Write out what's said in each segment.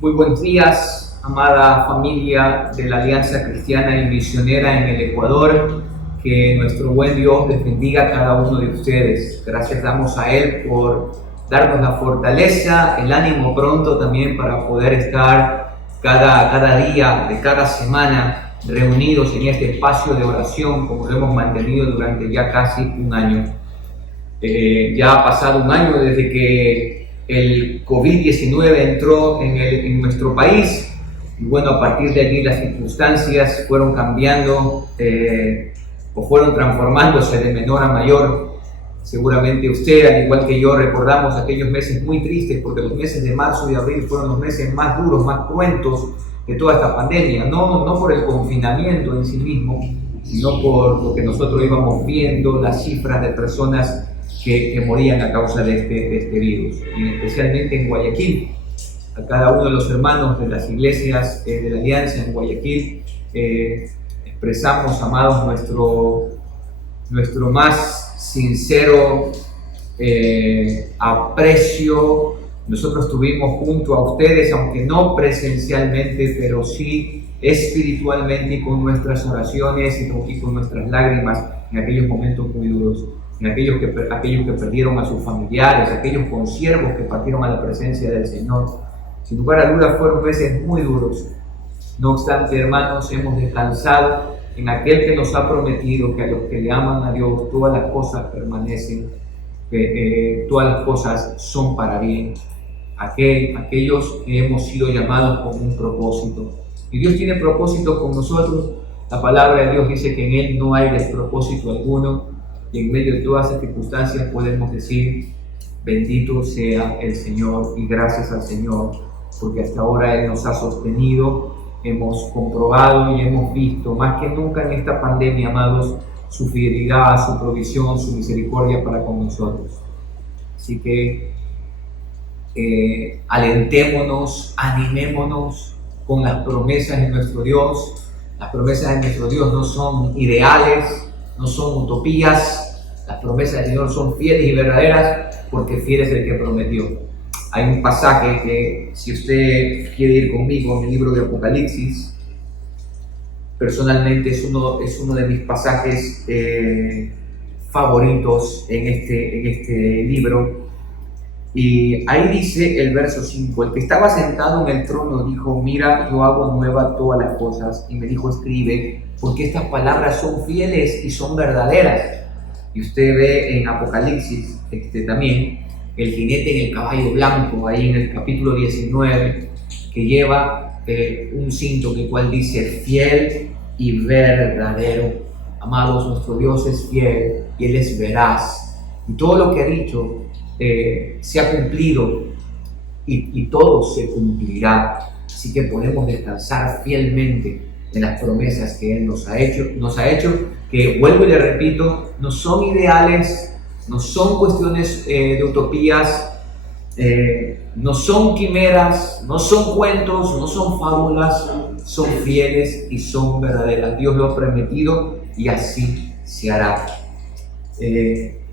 Muy buenos días, amada familia de la Alianza Cristiana y Misionera en el Ecuador. Que nuestro buen Dios les bendiga a cada uno de ustedes. Gracias damos a Él por darnos la fortaleza, el ánimo pronto también para poder estar cada día de cada semana reunidos en este espacio de oración como lo hemos mantenido durante ya casi un año. Ya ha pasado un año desde que el COVID-19 entró en nuestro país y bueno, a partir de allí las circunstancias fueron cambiando o fueron transformándose de menor a mayor. Seguramente usted, al igual que yo, recordamos aquellos meses muy tristes porque los meses de marzo y abril fueron los meses más duros, más cruentos de toda esta pandemia, no por el confinamiento en sí mismo, sino por lo que nosotros íbamos viendo, las cifras de personas que morían a causa de este virus, y especialmente en Guayaquil. A cada uno de los hermanos de las iglesias de la Alianza en Guayaquil expresamos, amados, nuestro más sincero aprecio. Nosotros estuvimos junto a ustedes, aunque no presencialmente, pero sí espiritualmente y con nuestras oraciones y con nuestras lágrimas en aquellos momentos muy duros. En aquellos que perdieron a sus familiares, aquellos consiervos que partieron a la presencia del Señor. Sin lugar a dudas fueron meses muy duros. No obstante, hermanos, hemos descansado en aquel que nos ha prometido que a los que le aman a Dios todas las cosas permanecen, que todas las cosas son para bien. Aquellos que hemos sido llamados con un propósito. Y Dios tiene propósito con nosotros. La palabra de Dios dice que en Él no hay despropósito alguno. Y en medio de todas esas circunstancias podemos decir, bendito sea el Señor y gracias al Señor, porque hasta ahora Él nos ha sostenido, hemos comprobado y hemos visto más que nunca en esta pandemia, amados, su fidelidad, su provisión, su misericordia para con nosotros. Así que alentémonos, animémonos con las promesas de nuestro Dios. Las promesas de nuestro Dios no son ideales, no son utopías. Las promesas del Señor son fieles y verdaderas, porque fiel es el que prometió. Hay un pasaje que, si usted quiere ir conmigo, en el libro de Apocalipsis, personalmente es uno de mis pasajes favoritos en este libro. Y ahí dice el verso 5, el que estaba sentado en el trono dijo, mira, yo hago nueva todas las cosas. Y me dijo, escribe, porque estas palabras son fieles y son verdaderas. Y usted ve en Apocalipsis también el jinete en el caballo blanco, ahí en el capítulo 19, que lleva un cinto en el cual dice fiel y verdadero. Amados, nuestro Dios es fiel y Él es veraz. Y todo lo que ha dicho se ha cumplido y todo se cumplirá. Así que podemos descansar fielmente en las promesas que Él nos ha hecho, que, vuelvo y le repito, no son ideales, no son cuestiones de utopías, no son quimeras, no son cuentos, no son fábulas, son fieles y son verdaderas. Dios lo ha prometido y así se hará.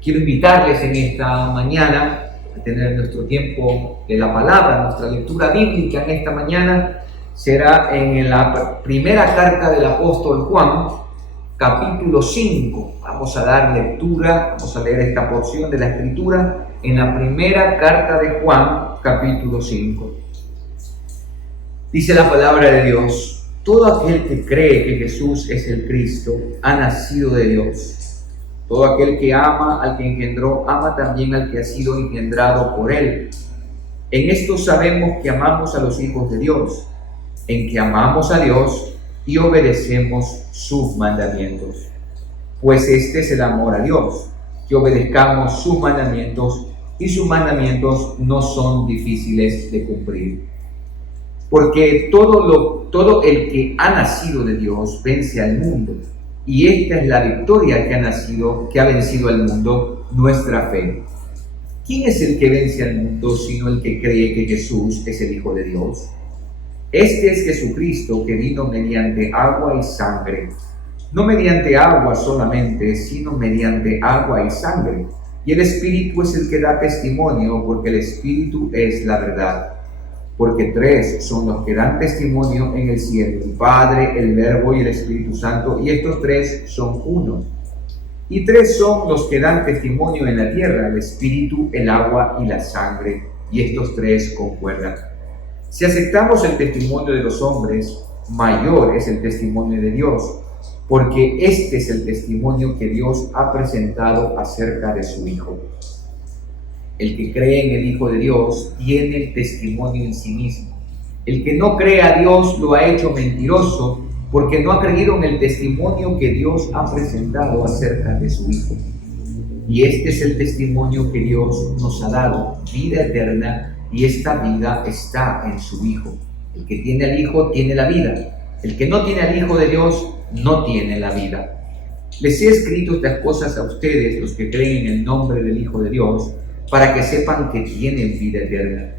Quiero invitarles en esta mañana a tener nuestro tiempo de la palabra. Nuestra lectura bíblica en esta mañana será en la primera carta del apóstol Juan, capítulo 5. Vamos a dar lectura, vamos a leer esta porción de la escritura en la primera carta de Juan, capítulo 5. Dice la palabra de Dios, todo aquel que cree que Jesús es el Cristo ha nacido de Dios. Todo aquel que ama al que engendró, ama también al que ha sido engendrado por él. En esto sabemos que amamos a los hijos de Dios, en que amamos a Dios y obedecemos sus mandamientos. Pues este es el amor a Dios, que obedezcamos sus mandamientos, y sus mandamientos no son difíciles de cumplir. Porque todo el que ha nacido de Dios vence al mundo. Y esta es la victoria que ha vencido al mundo, nuestra fe. ¿Quién es el que vence al mundo sino el que cree que Jesús es el Hijo de Dios? Este es Jesucristo que vino mediante agua y sangre. No mediante agua solamente, sino mediante agua y sangre. Y el Espíritu es el que da testimonio, porque el Espíritu es la verdad. porque tres son los que dan testimonio en el cielo: el Padre, el Verbo y el Espíritu Santo, y estos tres son uno. Y tres son los que dan testimonio en la tierra: el Espíritu, el agua y la sangre, y estos tres concuerdan. Si aceptamos el testimonio de los hombres, mayor es el testimonio de Dios, porque este es el testimonio que Dios ha presentado acerca de su Hijo. El que cree en el Hijo de Dios tiene el testimonio en sí mismo. El que no cree a Dios lo ha hecho mentiroso, porque no ha creído en el testimonio que Dios ha presentado acerca de su Hijo. Y este es el testimonio que Dios nos ha dado: vida eterna, y esta vida está en su Hijo. El que tiene al Hijo tiene la vida. El que no tiene al Hijo de Dios no tiene la vida. Les he escrito estas cosas a ustedes, los que creen en el nombre del Hijo de Dios, para que sepan que tienen vida eterna.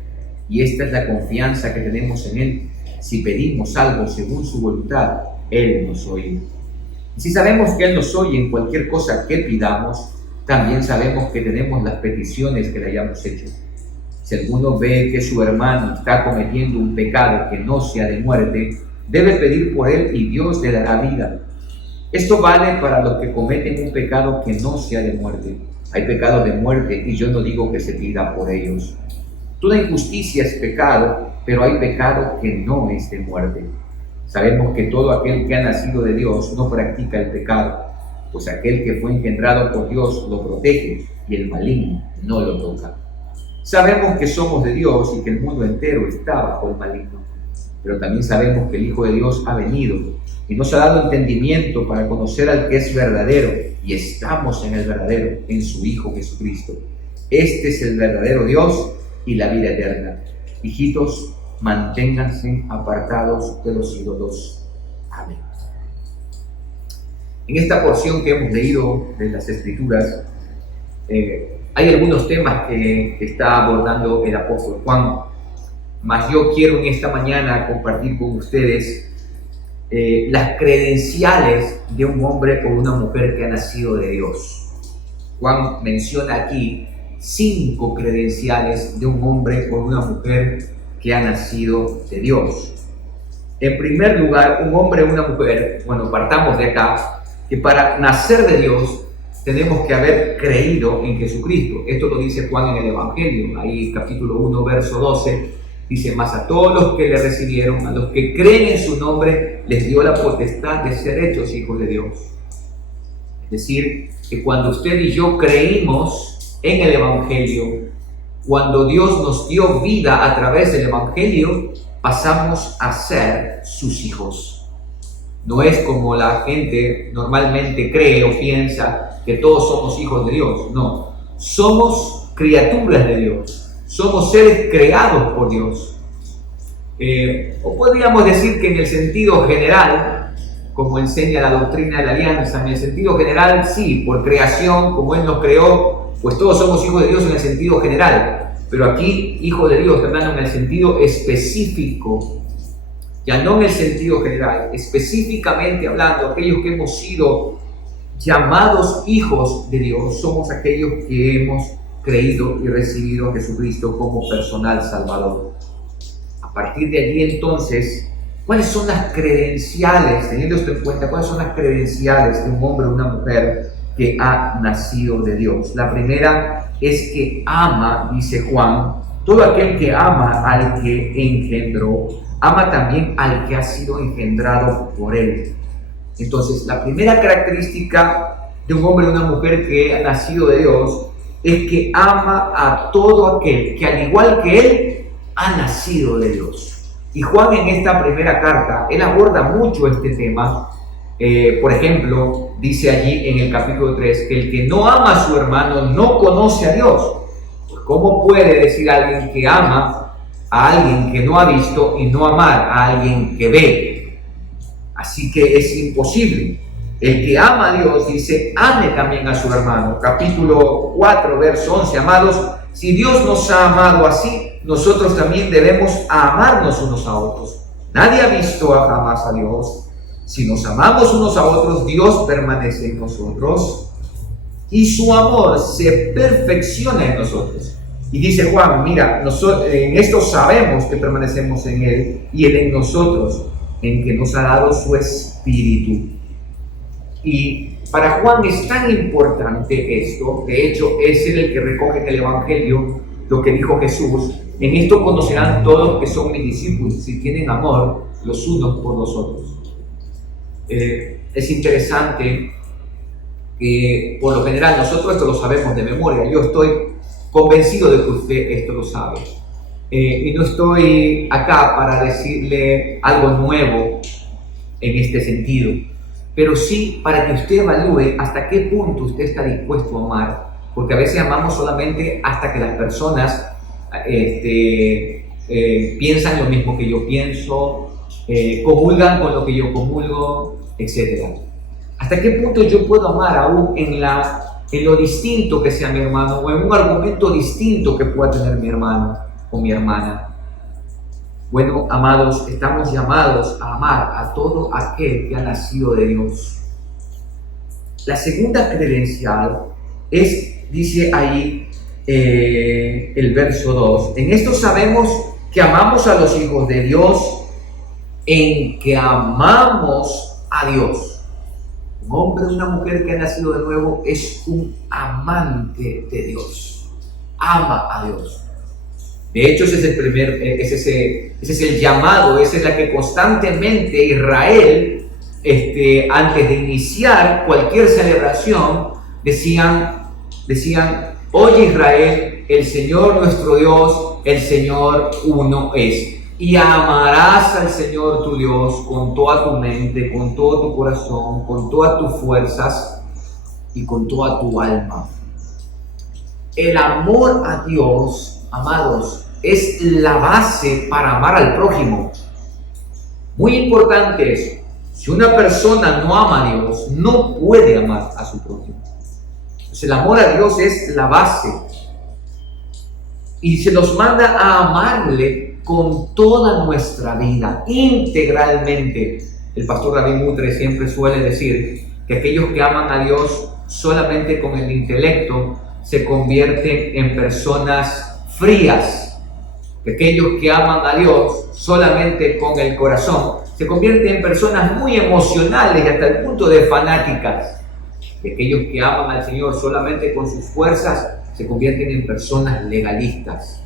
Y esta es la confianza que tenemos en Él: si pedimos algo según su voluntad, Él nos oye. Y si sabemos que Él nos oye en cualquier cosa que pidamos, también sabemos que tenemos las peticiones que le hayamos hecho. Si alguno ve que su hermano está cometiendo un pecado que no sea de muerte, debe pedir por él y Dios le dará vida. Esto vale para los que cometen un pecado que no sea de muerte. Hay pecados de muerte y yo no digo que se pida por ellos. Toda injusticia es pecado, pero hay pecado que no es de muerte. Sabemos que todo aquel que ha nacido de Dios no practica el pecado, pues aquel que fue engendrado por Dios lo protege y el maligno no lo toca. Sabemos que somos de Dios y que el mundo entero está bajo el maligno, pero también sabemos que el Hijo de Dios ha venido y nos ha dado entendimiento para conocer al que es verdadero, y estamos en el verdadero, en su Hijo Jesucristo. Este es el verdadero Dios y la vida eterna. Hijitos, manténganse apartados de los ídolos. Amén. En esta porción que hemos leído de las Escrituras, hay algunos temas que está abordando el apóstol Juan, mas yo quiero en esta mañana compartir con ustedes las credenciales de un hombre o una mujer que ha nacido de Dios. Juan menciona aquí 5 credenciales de un hombre o una mujer que ha nacido de Dios. En primer lugar, un hombre o una mujer, partamos de acá, que para nacer de Dios tenemos que haber creído en Jesucristo. Esto lo dice Juan en el Evangelio, ahí capítulo 1, verso 12, dice: mas a todos los que le recibieron, a los que creen en su nombre, les dio la potestad de ser hechos hijos de Dios. Es decir, que cuando usted y yo creímos en el Evangelio, cuando Dios nos dio vida a través del Evangelio, pasamos a ser sus hijos. No es como la gente normalmente cree o piensa que todos somos hijos de Dios. No, somos criaturas de Dios. Somos seres creados por Dios. O podríamos decir que en el sentido general, como enseña la doctrina de la alianza, en el sentido general sí, por creación, como Él nos creó, pues todos somos hijos de Dios en el sentido general. Pero aquí, hijo de Dios, hablando en el sentido específico, ya no en el sentido general, específicamente hablando, aquellos que hemos sido llamados hijos de Dios, somos aquellos que hemos creído y recibido a Jesucristo como personal salvador. A partir de allí, entonces, ¿cuáles son las credenciales, teniendo esto en cuenta, cuáles son las credenciales de un hombre o una mujer que ha nacido de Dios? La primera es que ama, dice Juan, todo aquel que ama al que engendró, ama también al que ha sido engendrado por él. Entonces, la primera característica de un hombre o una mujer que ha nacido de Dios es que ama a todo aquel que, al igual que él, ha nacido de Dios. Y Juan, en esta primera carta, él aborda mucho este tema. Por ejemplo, dice allí en el capítulo 3 que el que no ama a su hermano no conoce a Dios. ¿Cómo puede decir alguien que ama a alguien que no ha visto y no amar a alguien que ve? Así que es imposible. El que ama a Dios, dice, ame también a su hermano. Capítulo 4, verso 11. Amados, si Dios nos ha amado así, nosotros también debemos amarnos unos a otros. Nadie ha visto jamás a Dios. Si nos amamos unos a otros, Dios permanece en nosotros y su amor se perfecciona en nosotros. Y dice Juan, mira, en esto sabemos que permanecemos en Él y Él en nosotros, en que nos ha dado su Espíritu. Y para Juan es tan importante esto, de hecho es él el que recoge en el Evangelio lo que dijo Jesús: en esto conocerán todos que son mis discípulos, si tienen amor los unos por los otros. Es interesante que por lo general nosotros esto lo sabemos de memoria. Yo estoy convencido de que usted esto lo sabe. Y no estoy acá para decirle algo nuevo en este sentido, pero sí para que usted evalúe hasta qué punto usted está dispuesto a amar, porque a veces amamos solamente hasta que las personas piensan lo mismo que yo pienso, comulgan con lo que yo comulgo, etc. ¿Hasta qué punto yo puedo amar aún en lo distinto que sea mi hermano, o en un argumento distinto que pueda tener mi hermano o mi hermana? Bueno, amados, estamos llamados a amar a todo aquel que ha nacido de Dios. La segunda credencial es, dice ahí el verso 2, en esto sabemos que amamos a los hijos de Dios, en que amamos a Dios. Un hombre o una mujer que ha nacido de nuevo es un amante de Dios, ama a Dios. De hecho, ese es el llamado, esa es la que constantemente Israel, antes de iniciar cualquier celebración, decían, oye Israel, el Señor nuestro Dios, el Señor uno es. Y amarás al Señor tu Dios con toda tu mente, con todo tu corazón, con todas tus fuerzas y con toda tu alma. El amor a Dios, amados, es la base para amar al prójimo. Muy importante eso. Si una persona no ama a Dios, no puede amar a su prójimo. Entonces, el amor a Dios es la base. Y se nos manda a amarle con toda nuestra vida, integralmente. El pastor David Mutre siempre suele decir que aquellos que aman a Dios solamente con el intelecto se convierten en personas frías. Que aquellos que aman a Dios solamente con el corazón se convierten en personas muy emocionales y hasta el punto de fanáticas. Que aquellos que aman al Señor solamente con sus fuerzas se convierten en personas legalistas.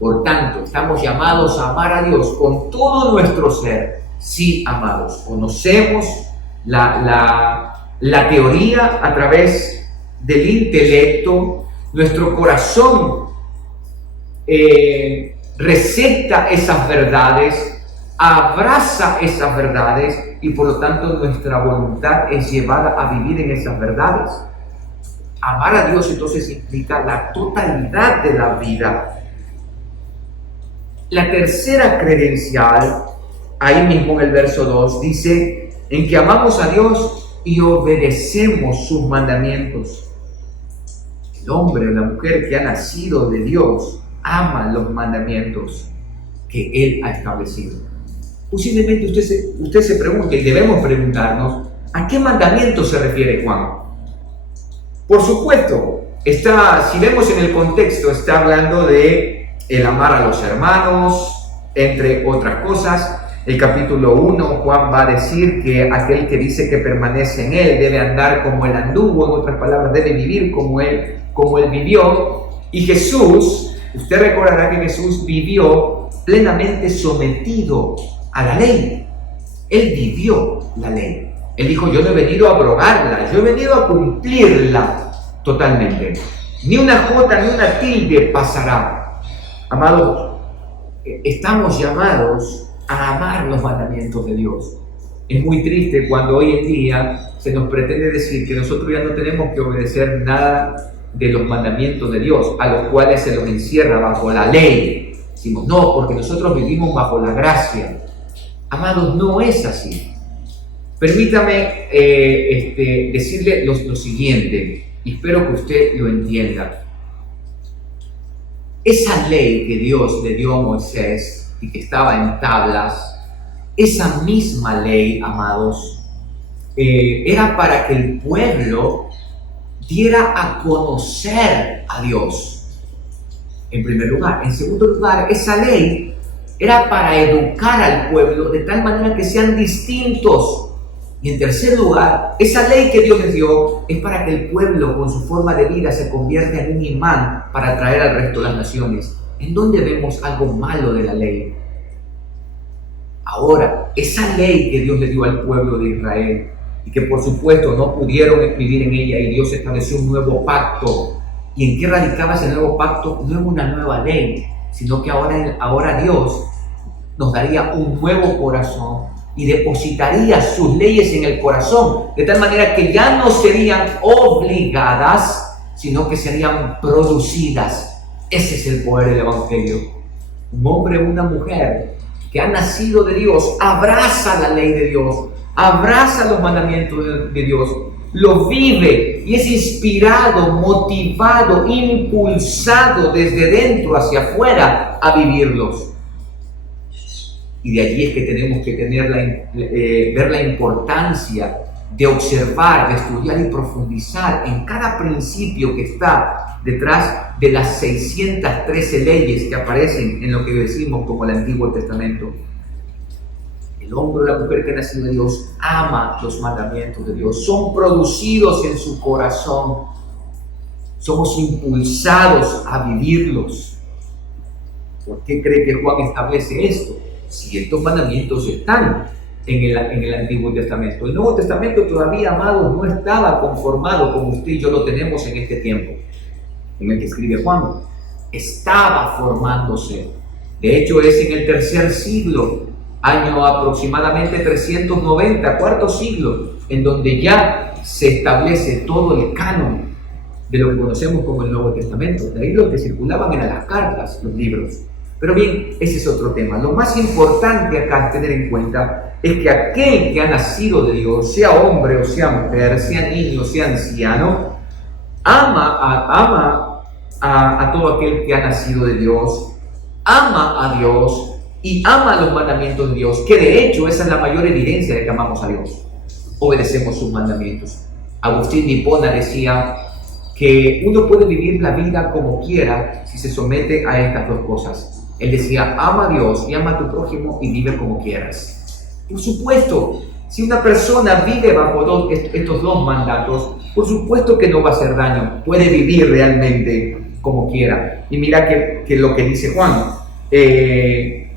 Por tanto, estamos llamados a amar a Dios con todo nuestro ser. Sí, amados, conocemos la teoría a través del intelecto, nuestro corazón recepta esas verdades, abraza esas verdades y por lo tanto nuestra voluntad es llevada a vivir en esas verdades. Amar a Dios entonces implica la totalidad de la vida. La tercera credencial, ahí mismo en el verso 2, dice, en que amamos a Dios y obedecemos sus mandamientos. El hombre o la mujer que ha nacido de Dios ama los mandamientos que Él ha establecido. Posiblemente usted se pregunte, y debemos preguntarnos, ¿a qué mandamiento se refiere Juan? Por supuesto, si vemos en el contexto, está hablando de el amar a los hermanos, entre otras cosas. El capítulo 1, Juan va a decir que aquel que dice que permanece en Él debe andar como Él anduvo, en otras palabras, debe vivir como Él vivió. Y Jesús, usted recordará que Jesús vivió plenamente sometido a la ley. Él vivió la ley. Él dijo, yo no he venido a abrogarla, yo he venido a cumplirla totalmente. Ni una jota ni una tilde pasará. Amados, estamos llamados a amar los mandamientos de Dios. Es muy triste cuando hoy en día se nos pretende decir que nosotros ya no tenemos que obedecer nada de los mandamientos de Dios, a los cuales se los encierra bajo la ley. Decimos, no, porque nosotros vivimos bajo la gracia. Amados, no es así. Permítame decirle lo siguiente, y espero que usted lo entienda. Esa ley que Dios le dio a Moisés y que estaba en tablas, esa misma ley, amados, era para que el pueblo diera a conocer a Dios. en primer lugar. En segundo lugar, esa ley era para educar al pueblo de tal manera que sean distintos. Y en tercer lugar, esa ley que Dios les dio es para que el pueblo con su forma de vida se convierta en un imán para atraer al resto de las naciones. ¿En dónde vemos algo malo de la ley? Ahora, esa ley que Dios le dio al pueblo de Israel y que por supuesto no pudieron vivir en ella, y Dios estableció un nuevo pacto. ¿Y en qué radicaba ese nuevo pacto? No en una nueva ley, sino que ahora Dios nos daría un nuevo corazón y depositaría sus leyes en el corazón, de tal manera que ya no serían obligadas, sino que serían producidas. Ese es el poder del Evangelio. Un hombre o una mujer que ha nacido de Dios abraza la ley de Dios, abraza los mandamientos de Dios, lo vive y es inspirado, motivado, impulsado desde dentro hacia afuera a vivirlos. Y de allí es que tenemos que ver la importancia de observar, de estudiar y profundizar en cada principio que está detrás de las 613 leyes que aparecen en lo que decimos como el Antiguo Testamento. El hombre o la mujer que ha nacido de Dios ama los mandamientos de Dios, son producidos en su corazón, somos impulsados a vivirlos. ¿Por qué cree que Juan establece esto? Si estos mandamientos están en el Antiguo Testamento. El Nuevo Testamento todavía, amados, no estaba conformado como usted y yo lo tenemos en este tiempo, en el que escribe Juan. Estaba formándose. De hecho, es en el tercer siglo, año aproximadamente 390, cuarto siglo, en donde ya se establece todo el canon de lo que conocemos como el Nuevo Testamento. De ahí lo que circulaban eran las cartas, los libros. Pero bien, ese es otro tema. Lo más importante acá a tener en cuenta es que aquel que ha nacido de Dios, sea hombre o sea mujer, sea niño o sea anciano, ama a todo aquel que ha nacido de Dios, ama a Dios y ama los mandamientos de Dios, que de hecho esa es la mayor evidencia de que amamos a Dios. Obedecemos sus mandamientos. Agustín de Hipona decía que uno puede vivir la vida como quiera si se somete a estas dos cosas. Él decía, ama a Dios y ama a tu prójimo y vive como quieras. Por supuesto, si una persona vive bajo estos dos mandatos, por supuesto que no va a hacer daño, puede vivir realmente como quiera. Y mira que lo que dice Juan, este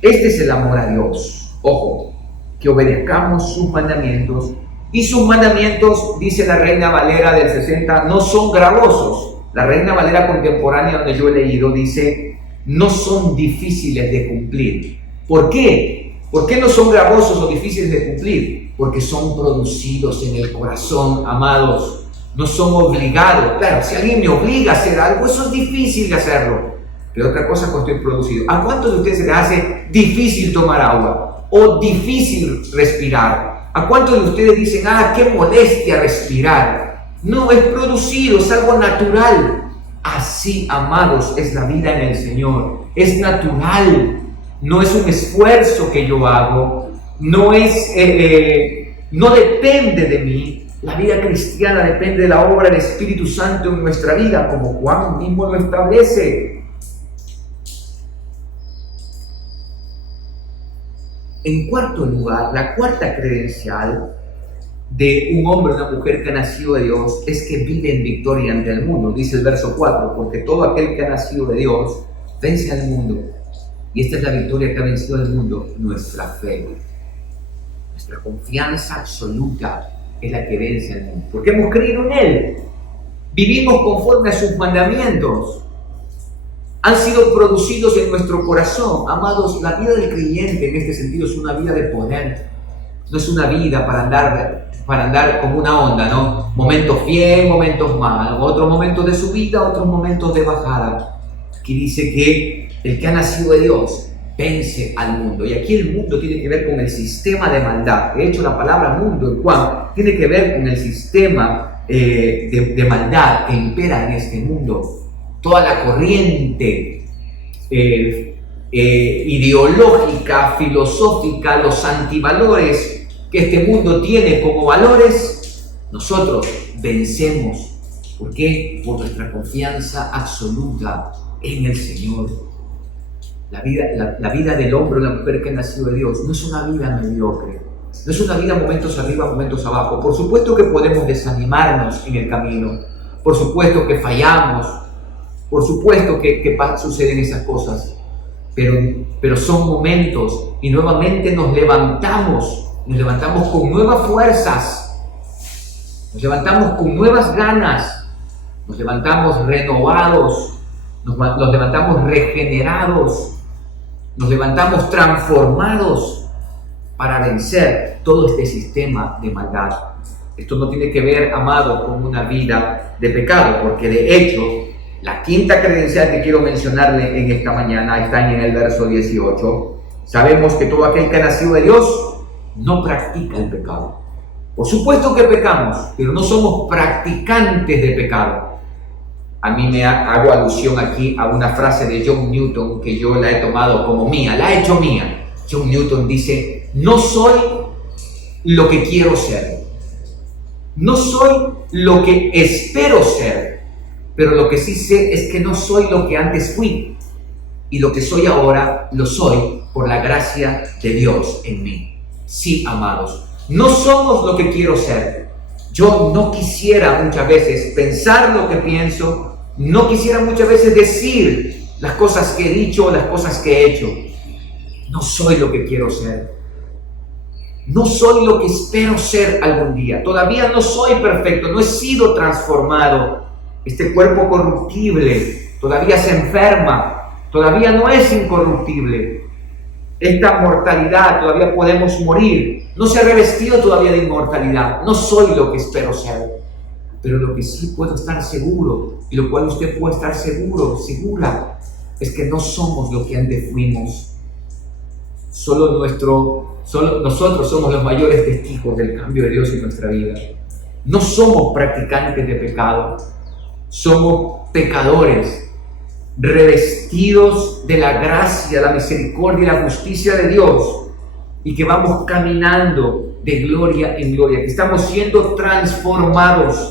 es el amor a Dios. Ojo, que obedezcamos sus mandamientos. Y sus mandamientos, dice la Reina Valera del 60, no son gravosos. La Reina Valera contemporánea, donde yo he leído, dice, no son difíciles de cumplir. ¿Por qué? ¿Por qué no son gravosos o difíciles de cumplir? Porque son producidos en el corazón, amados. No son obligados. Claro, si alguien me obliga a hacer algo, eso es difícil de hacerlo. Pero otra cosa es que estoy producido. ¿A cuántos de ustedes se les hace difícil tomar agua? O difícil respirar. ¿A cuántos de ustedes dicen, qué molestia respirar? No, es producido, es algo natural. Así, amados, es la vida en el Señor. Es natural. No es un esfuerzo que yo hago. No depende de mí. La vida cristiana depende de la obra del Espíritu Santo en nuestra vida, como Juan mismo lo establece. En cuarto lugar, la cuarta credencial de un hombre o una mujer que ha nacido de Dios es que vive en victoria ante el mundo. Dice el verso 4, porque todo aquel que ha nacido de Dios vence al mundo. Y esta es la victoria que ha vencido al mundo, nuestra fe. Nuestra confianza absoluta es la que vence al mundo. Porque hemos creído en Él. Vivimos conforme a sus mandamientos. Han sido producidos en nuestro corazón. Amados, la vida del creyente en este sentido es una vida de poder. No es una vida para andar como una onda, ¿no? Momentos bien, momentos mal, otros momentos de subida, otros momentos de bajada. Aquí dice que el que ha nacido de Dios vence al mundo. Y aquí el mundo tiene que ver con el sistema de maldad. De hecho, la palabra mundo en Juan tiene que ver con el sistema de maldad que impera en este mundo. Toda la corriente ideológica, filosófica, los antivalores que este mundo tiene como valores, nosotros vencemos. ¿Por qué? Por nuestra confianza absoluta en el Señor. La vida del hombre o la mujer que ha nacido de Dios no es una vida mediocre, no es una vida momentos arriba, momentos abajo. Por supuesto que podemos desanimarnos en el camino, por supuesto que fallamos, por supuesto que suceden esas cosas, pero son momentos y nuevamente nos levantamos con nuevas fuerzas, nos levantamos con nuevas ganas, nos levantamos renovados, nos levantamos regenerados, nos levantamos transformados para vencer todo este sistema de maldad. Esto no tiene que ver, amado, con una vida de pecado, porque de hecho, la quinta credencial que quiero mencionarle en esta mañana está en el verso 18. Sabemos que todo aquel que ha nacido de Dios no practica el pecado. Por supuesto que pecamos, pero no somos practicantes de pecado. A mí me hago alusión aquí a una frase de John Newton que yo la he tomado como mía, la he hecho mía. John Newton dice: no soy lo que quiero ser, no soy lo que espero ser, pero lo que sí sé es que no soy lo que antes fui, y lo que soy ahora lo soy por la gracia de Dios en mí. Sí, amados, no somos lo que quiero ser. Yo no quisiera muchas veces pensar lo que pienso, no quisiera muchas veces decir las cosas que he dicho o las cosas que he hecho. No soy lo que quiero ser. No soy lo que espero ser algún día. Todavía no soy perfecto, no he sido transformado. Este cuerpo corruptible todavía se enferma, todavía no es incorruptible. Esta mortalidad, todavía podemos morir. No se ha revestido todavía de inmortalidad. No soy lo que espero ser. Pero lo que sí puedo estar seguro, y lo cual usted puede estar seguro, segura, es que no somos lo que antes fuimos. Solo nosotros somos los mayores testigos del cambio de Dios en nuestra vida. No somos practicantes de pecado, somos pecadores, revestidos de la gracia, la misericordia y la justicia de Dios, y que vamos caminando de gloria en gloria, que estamos siendo transformados.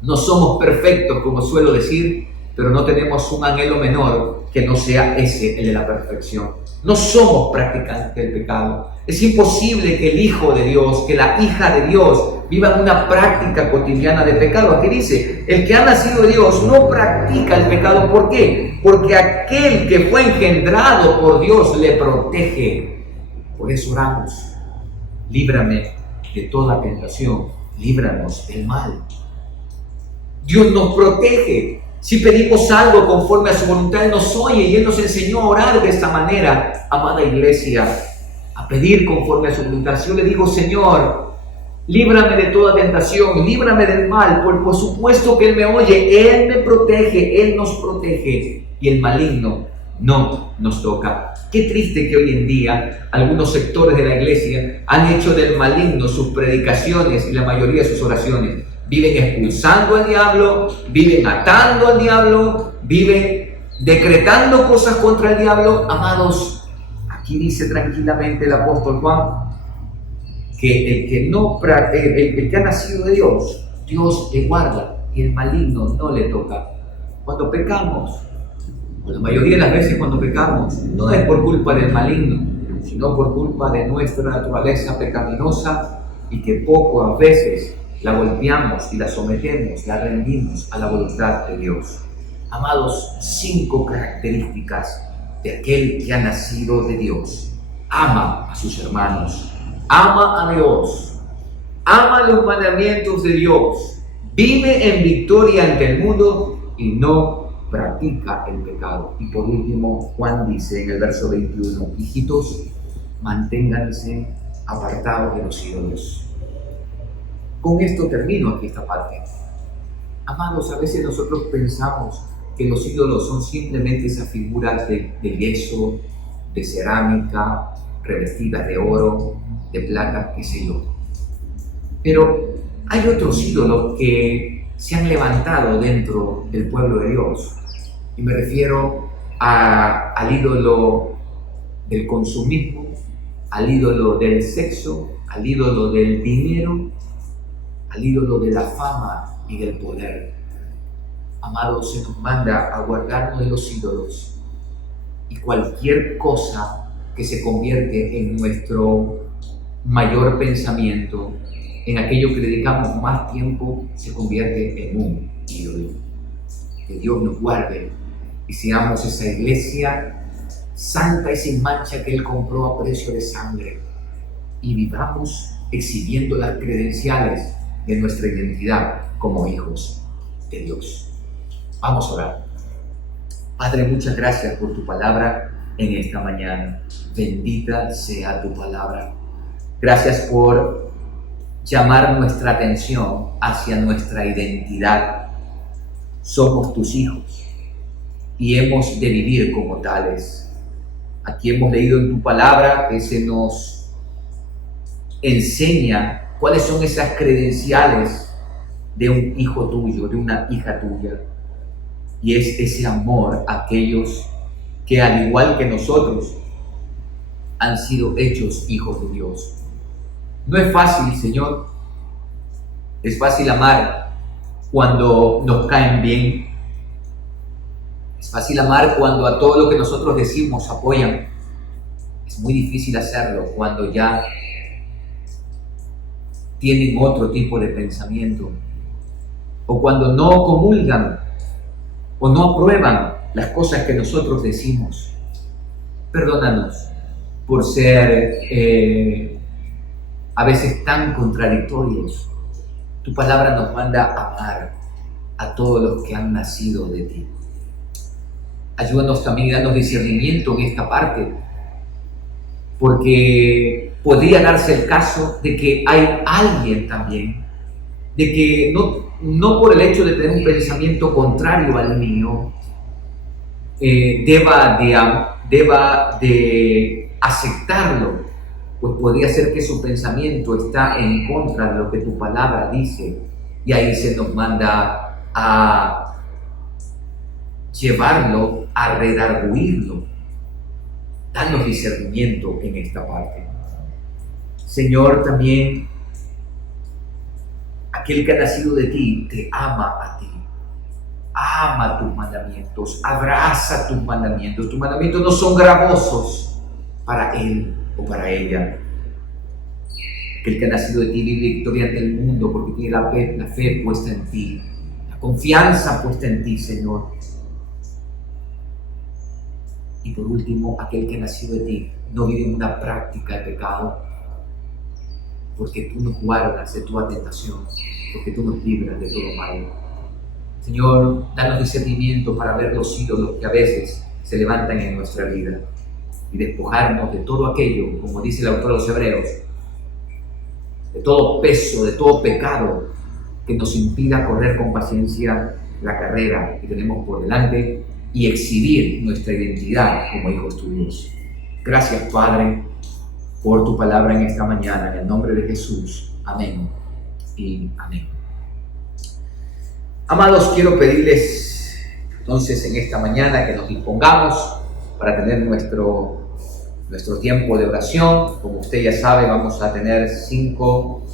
No somos perfectos, como suelo decir, pero no tenemos un anhelo menor que no sea ese, el de la perfección. No somos practicantes del pecado. Es imposible que el Hijo de Dios, que la hija de Dios, vivan una práctica cotidiana de pecado. Aquí dice: el que ha nacido de Dios no practica el pecado. ¿Por qué? Porque aquel que fue engendrado por Dios le protege. Por eso oramos: líbrame de toda tentación, líbranos del mal. Dios nos protege. Si pedimos algo conforme a su voluntad, Él nos oye, y Él nos enseñó a orar de esta manera, amada iglesia, a pedir conforme a su voluntad. Si yo le digo: Señor, líbrame de toda tentación, líbrame del mal, por supuesto que Él me oye, Él me protege, Él nos protege, y el maligno no nos toca. Qué triste que hoy en día algunos sectores de la iglesia han hecho del maligno sus predicaciones y la mayoría de sus oraciones. Viven expulsando al diablo, viven atando al diablo, viven decretando cosas contra el diablo. Amados, aquí dice tranquilamente el apóstol Juan que el que ha nacido de Dios, Dios le guarda y el maligno no le toca. Cuando pecamos, la mayoría de las veces cuando pecamos, no es por culpa del maligno, sino por culpa de nuestra naturaleza pecaminosa, y que pocas veces la golpeamos y la sometemos, la rendimos a la voluntad de Dios. Amados, 5 características de aquel que ha nacido de Dios. Ama a sus hermanos, ama a Dios, ama los mandamientos de Dios, vive en victoria ante el mundo y no practica el pecado. Y por último, Juan dice en el verso 21: hijitos, manténganse apartados de los ídolos. Con esto termino aquí esta parte. Amados, a veces nosotros pensamos que los ídolos son simplemente esas figuras de yeso, de cerámica, revestidas de oro, de plata, qué sé yo. Pero hay otros ídolos que se han levantado dentro del pueblo de Dios. Y me refiero al ídolo del consumismo, al ídolo del sexo, al ídolo del dinero, al ídolo de la fama y del poder. Amados, se nos manda a guardarnos de los ídolos y cualquier cosa que se convierte en nuestro mayor pensamiento, en aquello que dedicamos más tiempo, se convierte en un ídolo. Que Dios nos guarde y seamos esa iglesia santa y sin mancha que Él compró a precio de sangre, y vivamos exhibiendo las credenciales de nuestra identidad como hijos de Dios. Vamos a orar. Padre, muchas gracias por tu palabra en esta mañana. Bendita sea tu palabra. Gracias por llamar nuestra atención hacia nuestra identidad. Somos tus hijos y hemos de vivir como tales. Aquí hemos leído en tu palabra que se nos enseña cuáles son esas credenciales de un hijo tuyo, de una hija tuya. Y es ese amor a aquellos que, al igual que nosotros, han sido hechos hijos de Dios. No es fácil, Señor. Es fácil amar cuando nos caen bien. Es fácil amar cuando a todo lo que nosotros decimos apoyan. Es muy difícil hacerlo cuando ya tienen otro tipo de pensamiento, o cuando no comulgan o no aprueban las cosas que nosotros decimos. Perdónanos por ser a veces tan contradictorios. Tu palabra nos manda a amar a todos los que han nacido de ti. Ayúdanos también y danos discernimiento en esta parte, porque podría darse el caso de que hay alguien también, de que no por el hecho de tener un pensamiento contrario al mío, deba de aceptarlo, pues podría ser que su pensamiento está en contra de lo que tu palabra dice, y ahí se nos manda a llevarlo, a redarguirlo. Danos discernimiento en esta parte. Señor, también aquel que ha nacido de ti te ama a ti. Ama tus mandamientos, abraza tus mandamientos. Tus mandamientos no son gravosos para él o para ella. Aquel que ha nacido de ti vive victoria ante el mundo porque tiene la fe puesta en ti, la confianza puesta en ti, Señor. Y por último, aquel que ha nacido de ti no vive en una práctica de pecado, porque tú nos guardas de toda tentación, porque tú nos libras de todo mal. Señor, danos discernimiento para ver los ídolos que a veces se levantan en nuestra vida y despojarnos de todo aquello, como dice el autor de los Hebreos, de todo peso, de todo pecado que nos impida correr con paciencia la carrera que tenemos por delante y exhibir nuestra identidad como hijos tuyos. Gracias, Padre, por tu palabra en esta mañana, en el nombre de Jesús. Amén y amén. Amados, quiero pedirles entonces en esta mañana que nos dispongamos para tener nuestro tiempo de oración. Como usted ya sabe, vamos a tener 5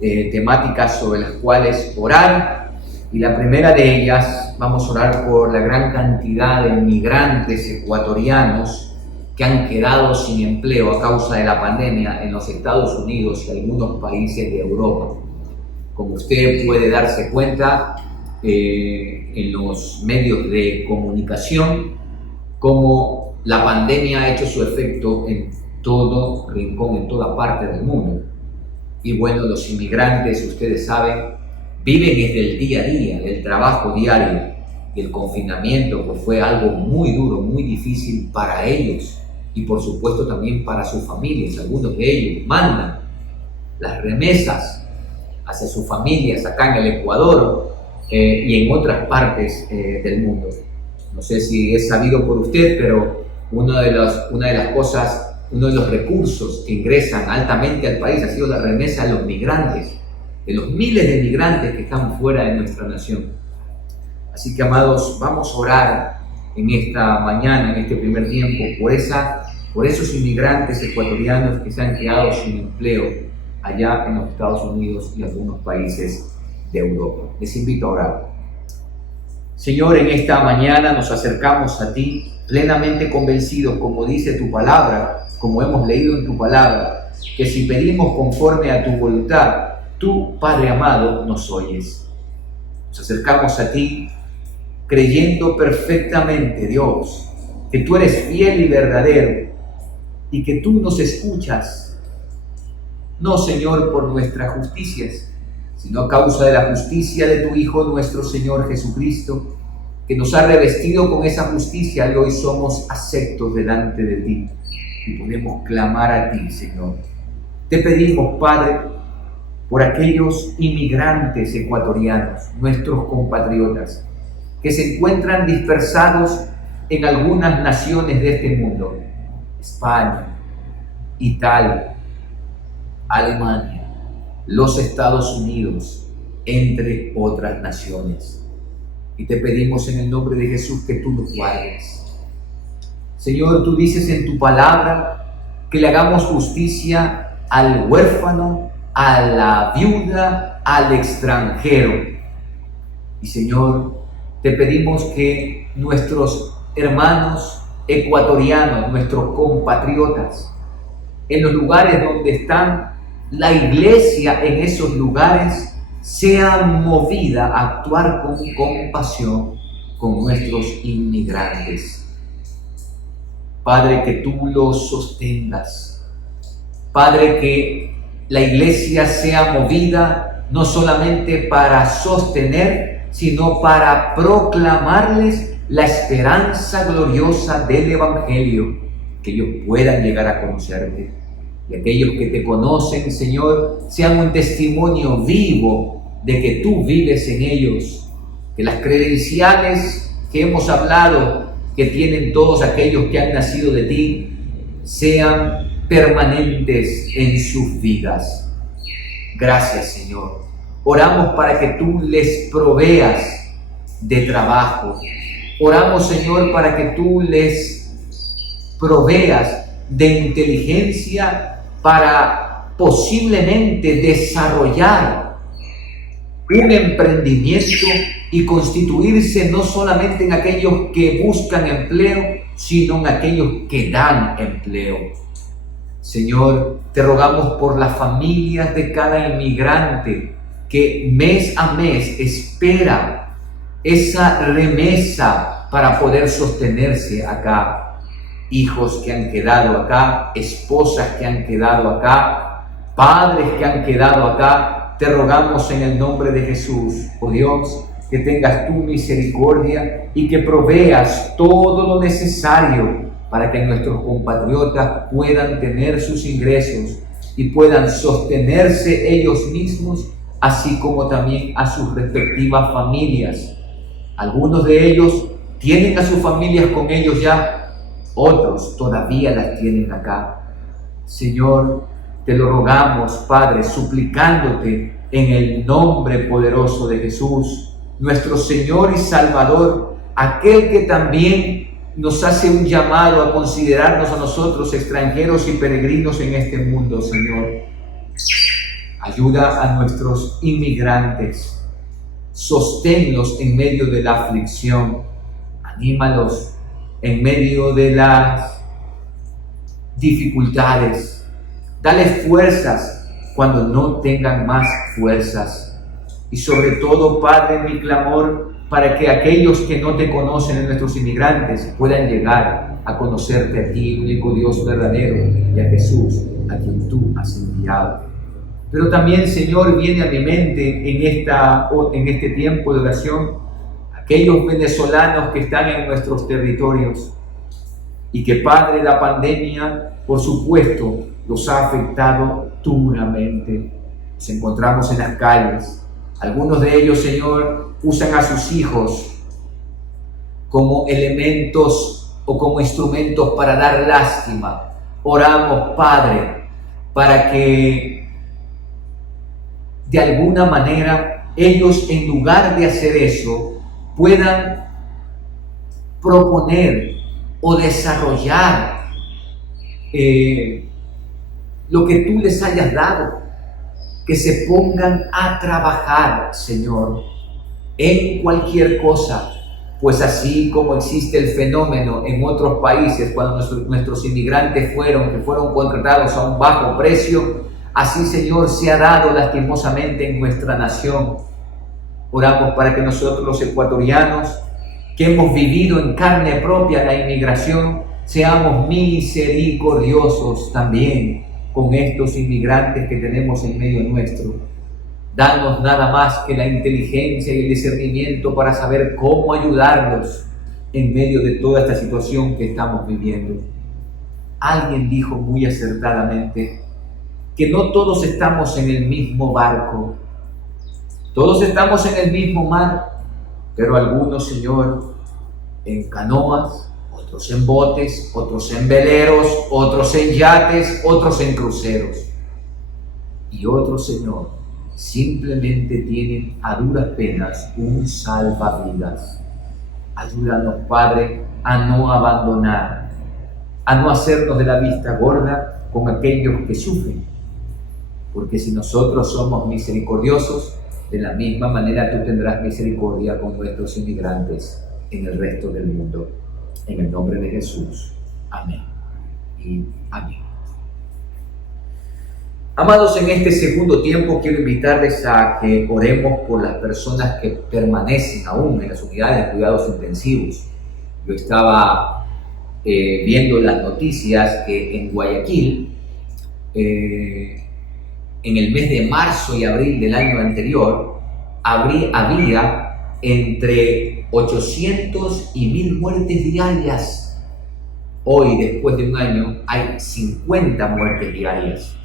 temáticas sobre las cuales orar, y la primera de ellas vamos a orar por la gran cantidad de migrantes ecuatorianos que han quedado sin empleo a causa de la pandemia en los Estados Unidos y algunos países de Europa. Como usted puede darse cuenta en los medios de comunicación, como la pandemia ha hecho su efecto en todo rincón, en toda parte del mundo. Y bueno, los inmigrantes, ustedes saben, viven desde el día a día, del trabajo diario, del confinamiento, pues fue algo muy duro, muy difícil para ellos y por supuesto también para sus familias. Algunos de ellos mandan las remesas hacia sus familias acá en el Ecuador y en otras partes del mundo. No sé si es sabido por usted, pero una de las cosas, uno de los recursos que ingresan altamente al país ha sido la remesa de los migrantes, de los miles de migrantes que están fuera de nuestra nación. Así que, amados, vamos a orar en esta mañana, en este primer tiempo, por esos inmigrantes ecuatorianos que se han quedado sin empleo allá en los Estados Unidos y algunos países de Europa. Les invito a orar. Señor, en esta mañana nos acercamos a ti plenamente convencidos, como dice tu palabra, como hemos leído en tu palabra, que si pedimos conforme a tu voluntad, tú, Padre amado, nos oyes. Nos acercamos a ti creyendo perfectamente, Dios, que tú eres fiel y verdadero y que tú nos escuchas, no, Señor, por nuestras justicias, sino a causa de la justicia de tu Hijo, nuestro Señor Jesucristo, que nos ha revestido con esa justicia y hoy somos aceptos delante de ti y podemos clamar a ti, Señor. Te pedimos, Padre, por aquellos inmigrantes ecuatorianos, nuestros compatriotas, que se encuentran dispersados en algunas naciones de este mundo, España, Italia, Alemania, los Estados Unidos, entre otras naciones. Y te pedimos en el nombre de Jesús que tú los guardes. Señor, tú dices en tu palabra que le hagamos justicia al huérfano, a la viuda, al extranjero. Y Señor, te pedimos que nuestros hermanos ecuatorianos, nuestros compatriotas, en los lugares donde están, la iglesia en esos lugares sea movida a actuar con compasión con nuestros inmigrantes. Padre, que tú los sostengas. Padre, que la iglesia sea movida no solamente para sostener, sino para proclamarles la esperanza gloriosa del Evangelio, que ellos puedan llegar a conocerte. Y aquellos que te conocen, Señor, sean un testimonio vivo de que tú vives en ellos. Que las credenciales que hemos hablado, que tienen todos aquellos que han nacido de ti, sean permanentes en sus vidas. Gracias, Señor. Oramos para que tú les proveas de trabajo. Oramos, Señor, para que tú les proveas de inteligencia para posiblemente desarrollar un emprendimiento y constituirse no solamente en aquellos que buscan empleo, sino en aquellos que dan empleo. Señor, te rogamos por las familias de cada inmigrante que mes a mes espera esa remesa para poder sostenerse acá. Hijos que han quedado acá, esposas que han quedado acá, padres que han quedado acá, te rogamos en el nombre de Jesús, oh Dios, que tengas tu misericordia y que proveas todo lo necesario para que nuestros compatriotas puedan tener sus ingresos y puedan sostenerse ellos mismos, así como también a sus respectivas familias. Algunos de ellos tienen a sus familias con ellos ya, otros todavía las tienen acá. Señor, te lo rogamos, Padre, suplicándote en el nombre poderoso de Jesús, nuestro Señor y Salvador, aquel que también nos hace un llamado a considerarnos a nosotros extranjeros y peregrinos en este mundo, Señor. Ayuda a nuestros inmigrantes, sosténlos en medio de la aflicción, anímalos en medio de las dificultades, dales fuerzas cuando no tengan más fuerzas. Y sobre todo, Padre, mi clamor para que aquellos que no te conocen en nuestros inmigrantes puedan llegar a conocerte a ti, el único Dios verdadero, y a Jesús, a quien tú has enviado. Pero también, Señor, viene a mi mente en este tiempo de oración aquellos venezolanos que están en nuestros territorios y que, Padre, la pandemia, por supuesto, los ha afectado duramente. Nos encontramos en las calles. Algunos de ellos, Señor, usan a sus hijos como elementos o como instrumentos para dar lástima. Oramos, Padre, para que de alguna manera ellos, en lugar de hacer eso, puedan proponer o desarrollar lo que tú les hayas dado, que se pongan a trabajar, Señor, en cualquier cosa, Pues así como existe el fenómeno en otros países cuando nuestros inmigrantes que fueron contratados a un bajo precio, así, Señor, se ha dado lastimosamente en nuestra nación. Oramos para que nosotros los ecuatorianos, que hemos vivido en carne propia la inmigración, seamos misericordiosos también con estos inmigrantes que tenemos en medio nuestro. Danos nada más que la inteligencia y el discernimiento para saber cómo ayudarlos en medio de toda esta situación que estamos viviendo. Alguien dijo muy acertadamente que no todos estamos en el mismo barco, todos estamos en el mismo mar, pero algunos, Señor, en canoas, otros en botes, otros en veleros, otros en yates, otros en cruceros. Y otros, Señor, simplemente tienen a duras penas un salvavidas. Ayúdanos, Padre, a no abandonar, a no hacernos de la vista gorda con aquellos que sufren. Porque si nosotros somos misericordiosos, de la misma manera tú tendrás misericordia con nuestros inmigrantes en el resto del mundo. En el nombre de Jesús. Amén y amén. Amados, en este segundo tiempo quiero invitarles a que oremos por las personas que permanecen aún en las unidades de cuidados intensivos. Yo estaba viendo las noticias que en Guayaquil, en el mes de marzo y abril del año anterior, había entre 800 y 1000 muertes diarias. Hoy, después de un año, hay 50 muertes diarias.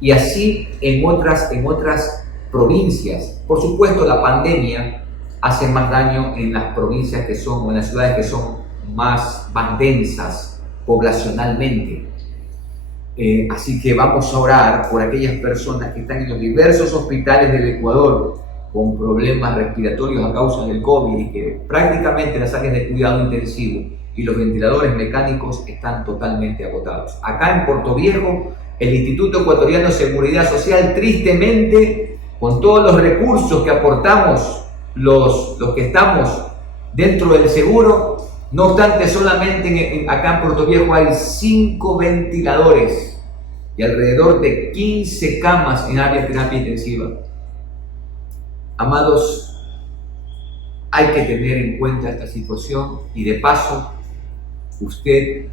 Y así en otras provincias. Por supuesto, la pandemia hace más daño en las provincias que son, o en las ciudades que son más densas poblacionalmente. Así que vamos a orar por aquellas personas que están en los diversos hospitales del Ecuador con problemas respiratorios a causa del COVID y que prácticamente las áreas de cuidado intensivo y los ventiladores mecánicos están totalmente agotados. Acá en Puerto Viejo, el Instituto Ecuatoriano de Seguridad Social, tristemente, con todos los recursos que aportamos los que estamos dentro del seguro, no obstante, solamente acá en Puerto Viejo hay 5 ventiladores y alrededor de 15 camas en área de terapia intensiva. Amados, hay que tener en cuenta esta situación y de paso, usted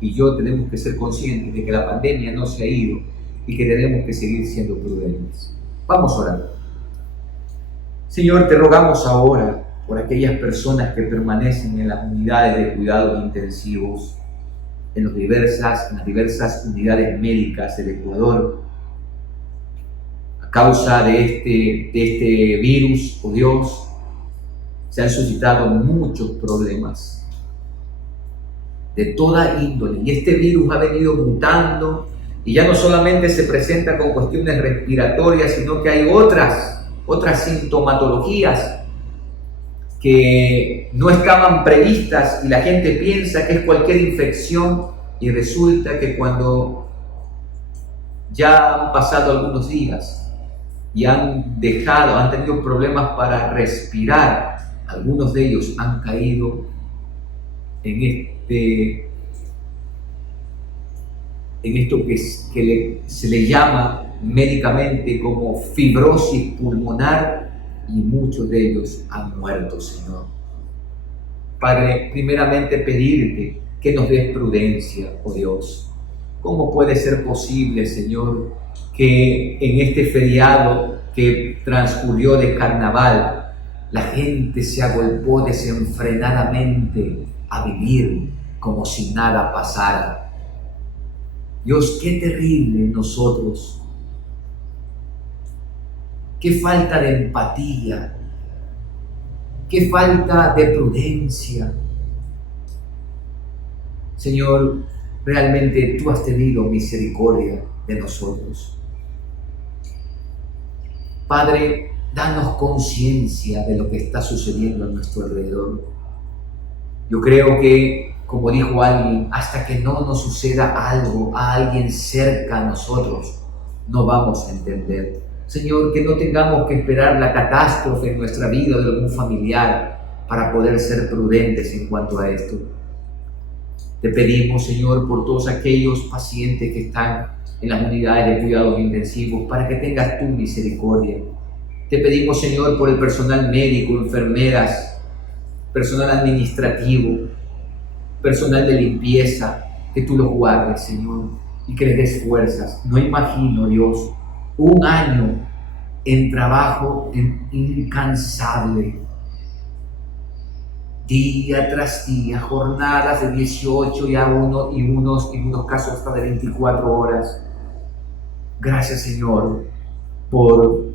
y yo tenemos que ser conscientes de que la pandemia no se ha ido y que tenemos que seguir siendo prudentes. Vamos a orar. Señor, te rogamos ahora por aquellas personas que permanecen en las unidades de cuidados intensivos, en las diversas unidades médicas del Ecuador. A causa de este virus, oh Dios, se han suscitado muchos problemas de toda índole, y este virus ha venido mutando y ya no solamente se presenta con cuestiones respiratorias, sino que hay otras sintomatologías que no estaban previstas y la gente piensa que es cualquier infección y resulta que cuando ya han pasado algunos días y han tenido problemas para respirar, algunos de ellos han caído en esto que se le llama médicamente como fibrosis pulmonar, y muchos de ellos han muerto, Señor. Padre, primeramente pedirte que nos des prudencia, oh Dios. ¿Cómo puede ser posible, Señor, que en este feriado que transcurrió de carnaval, la gente se agolpó desenfrenadamente a vivir como si nada pasara? Dios, qué terrible nosotros. Qué falta de empatía, qué falta de prudencia. Señor, realmente tú has tenido misericordia de nosotros. Padre, danos conciencia de lo que está sucediendo a nuestro alrededor. Yo creo que, como dijo alguien, hasta que no nos suceda algo a alguien cerca a nosotros, no vamos a entender. Señor, que no tengamos que esperar la catástrofe en nuestra vida de algún familiar para poder ser prudentes en cuanto a esto. Te pedimos, Señor, por todos aquellos pacientes que están en las unidades de cuidados intensivos, para que tengas tu misericordia. Te pedimos, Señor, por el personal médico, enfermeras, personal administrativo, personal de limpieza, que tú los guardes, Señor, y que les des fuerzas. No imagino, Dios, un año en trabajo incansable, día tras día, jornadas de 18 y en unos casos hasta de 24 horas. Gracias, Señor, por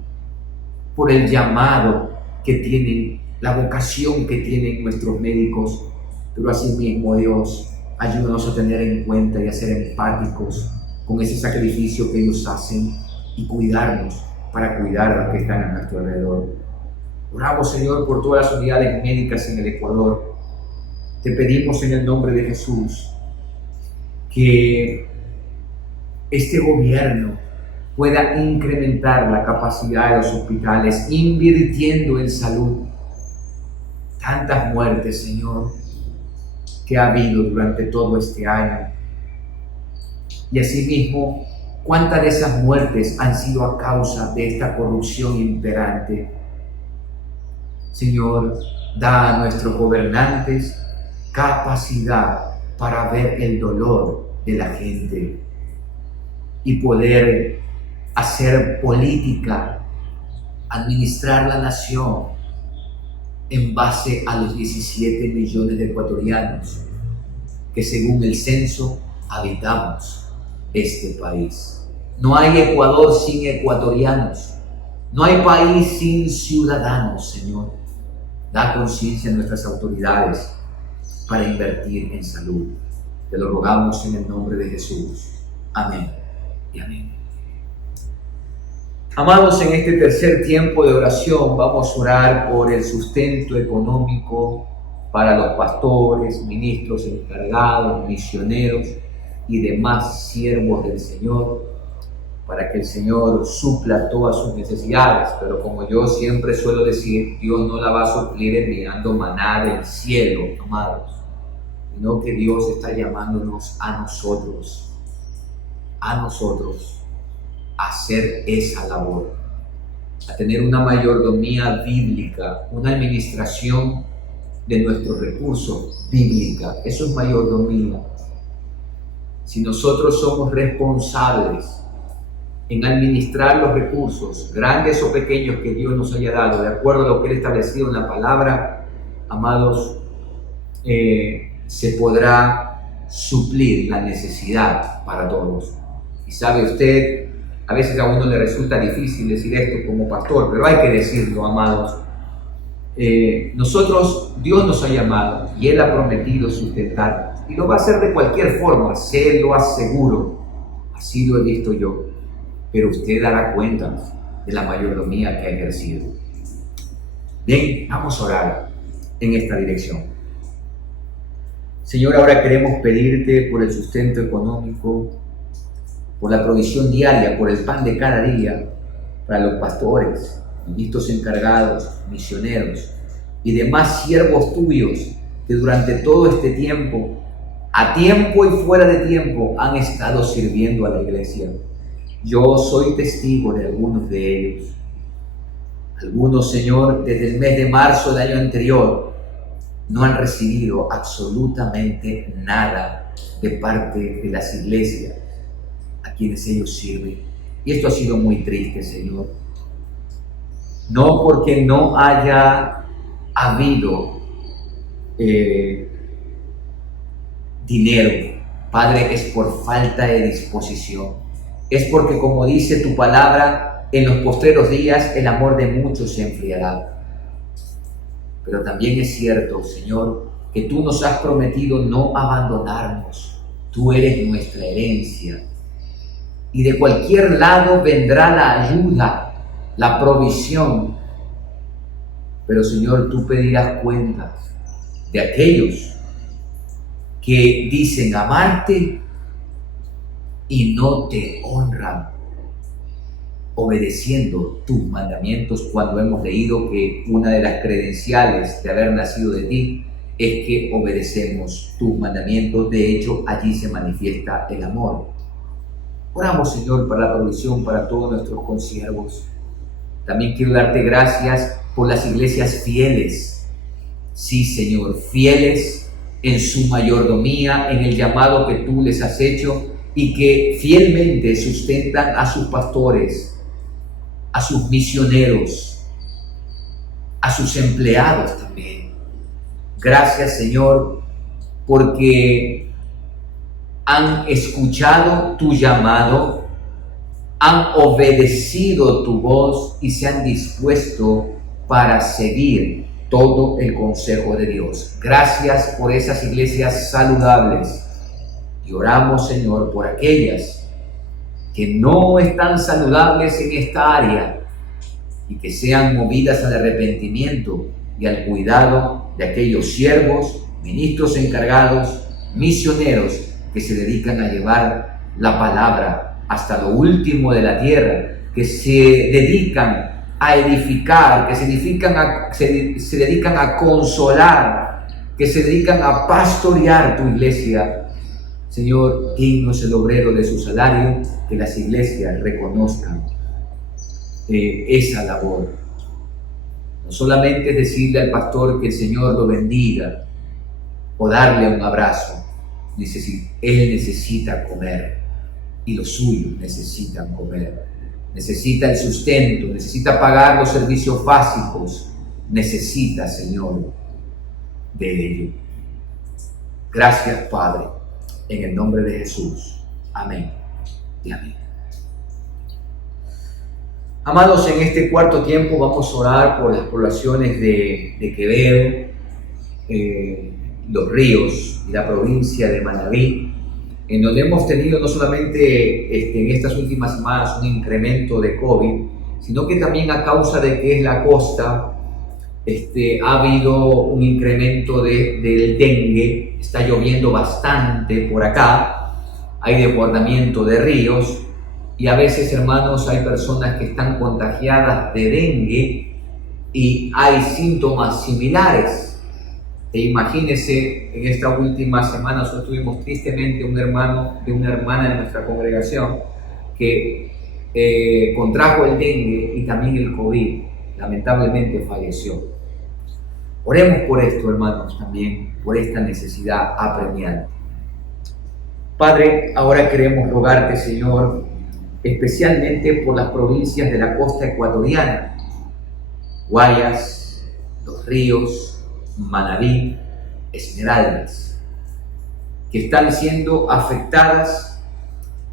el llamado que tienen, la vocación que tienen nuestros médicos, pero asimismo, Dios, ayúdanos a tener en cuenta y a ser empáticos con ese sacrificio que ellos hacen y cuidarnos para cuidar a los que están a nuestro alrededor. Oramos, Señor, por todas las unidades médicas en el Ecuador. Te pedimos en el nombre de Jesús que este gobierno pueda incrementar la capacidad de los hospitales, invirtiendo en salud. Tantas muertes, Señor, que ha habido durante todo este año. Y asimismo, cuántas de esas muertes han sido a causa de esta corrupción imperante. Señor, da a nuestros gobernantes capacidad para ver el dolor de la gente y poder hacer política, administrar la nación en base a los 17 millones de ecuatorianos que según el censo habitamos este país. No hay Ecuador sin ecuatorianos, no hay país sin ciudadanos, Señor. Da conciencia a nuestras autoridades para invertir en salud. Te lo rogamos en el nombre de Jesús. Amén y amén. Amados, en este tercer tiempo de oración vamos a orar por el sustento económico para los pastores, ministros encargados, misioneros y demás siervos del Señor, para que el Señor supla todas sus necesidades. Pero como yo siempre suelo decir, Dios no la va a suplir enviando maná del cielo, amados, sino que Dios está llamándonos a nosotros a hacer esa labor, a tener una mayordomía bíblica, una administración de nuestros recursos bíblica. Eso es mayordomía. Si nosotros somos responsables en administrar los recursos, grandes o pequeños, que Dios nos haya dado, de acuerdo a lo que Él ha establecido en la palabra, amados, se podrá suplir la necesidad para todos. Y sabe usted, a veces a uno le resulta difícil decir esto como pastor, pero hay que decirlo, amados. Dios nos ha llamado y Él ha prometido sustentarnos, y lo va a hacer de cualquier forma, se lo aseguro. Así lo he visto yo. Pero usted dará cuenta de la mayordomía que ha ejercido. Bien, vamos a orar en esta dirección. Señor, ahora queremos pedirte por el sustento económico, por la provisión diaria, por el pan de cada día, para los pastores, ministros encargados, misioneros y demás siervos tuyos que durante todo este tiempo, a tiempo y fuera de tiempo, han estado sirviendo a la iglesia. Yo soy testigo de algunos de ellos. Algunos, Señor, desde el mes de marzo del año anterior, no han recibido absolutamente nada de parte de las iglesias a quienes ellos sirven. Y esto ha sido muy triste, Señor. No porque no haya habido dinero, Padre, es por falta de disposición. Es porque, como dice tu palabra, en los postreros días el amor de muchos se enfriará. Pero también es cierto, Señor, que tú nos has prometido no abandonarnos. Tú eres nuestra herencia. Y de cualquier lado vendrá la ayuda, la provisión. Pero, Señor, tú pedirás cuentas de aquellos que dicen amarte y no te honran. obedeciendo tus mandamientos, cuando hemos leído que una de las credenciales de haber nacido de ti es que obedecemos tus mandamientos. De hecho, allí se manifiesta el amor. Oramos, Señor, para la provisión para todos nuestros consiervos. También quiero darte gracias por las iglesias fieles. Sí, Señor, fieles en su mayordomía, en el llamado que tú les has hecho, y que fielmente sustentan a sus pastores, a sus misioneros, a sus empleados también. Gracias, Señor, porque han escuchado tu llamado, han obedecido tu voz y se han dispuesto para seguir todo el consejo de Dios. Gracias por esas iglesias saludables. Y oramos, Señor, por aquellas que no están saludables en esta área y que sean movidas al arrepentimiento y al cuidado de aquellos siervos, ministros encargados, misioneros que se dedican a llevar la palabra hasta lo último de la tierra, que se dedican a edificar, que se dedican a consolar, que se dedican a pastorear tu iglesia. Señor, digno es el obrero de su salario, que las iglesias reconozcan esa labor. No solamente es decirle al pastor que el Señor lo bendiga o darle un abrazo. Él necesita comer y los suyos necesitan comer. Necesita el sustento, necesita pagar los servicios básicos. Necesita, Señor, de ello. Gracias, Padre, en el nombre de Jesús. Amén y amén. Amados, en este cuarto tiempo vamos a orar por las poblaciones de Quevedo, Los Ríos y la provincia de Manabí, en donde hemos tenido no solamente en estas últimas semanas un incremento de COVID, sino que también a causa de que es la costa, ha habido un incremento del dengue. Está lloviendo bastante por acá, hay desbordamiento de ríos y a veces, hermanos, hay personas que están contagiadas de dengue y hay síntomas similares. E imagínense, en esta última semana nosotros tuvimos tristemente un hermano de una hermana de nuestra congregación que contrajo el dengue y también el COVID. Lamentablemente falleció. Oremos por esto, hermanos, también, por esta necesidad apremiante. Padre, ahora queremos rogarte, Señor, especialmente por las provincias de la costa ecuatoriana, Guayas, Los Ríos, Manabí, Esmeraldas, que están siendo afectadas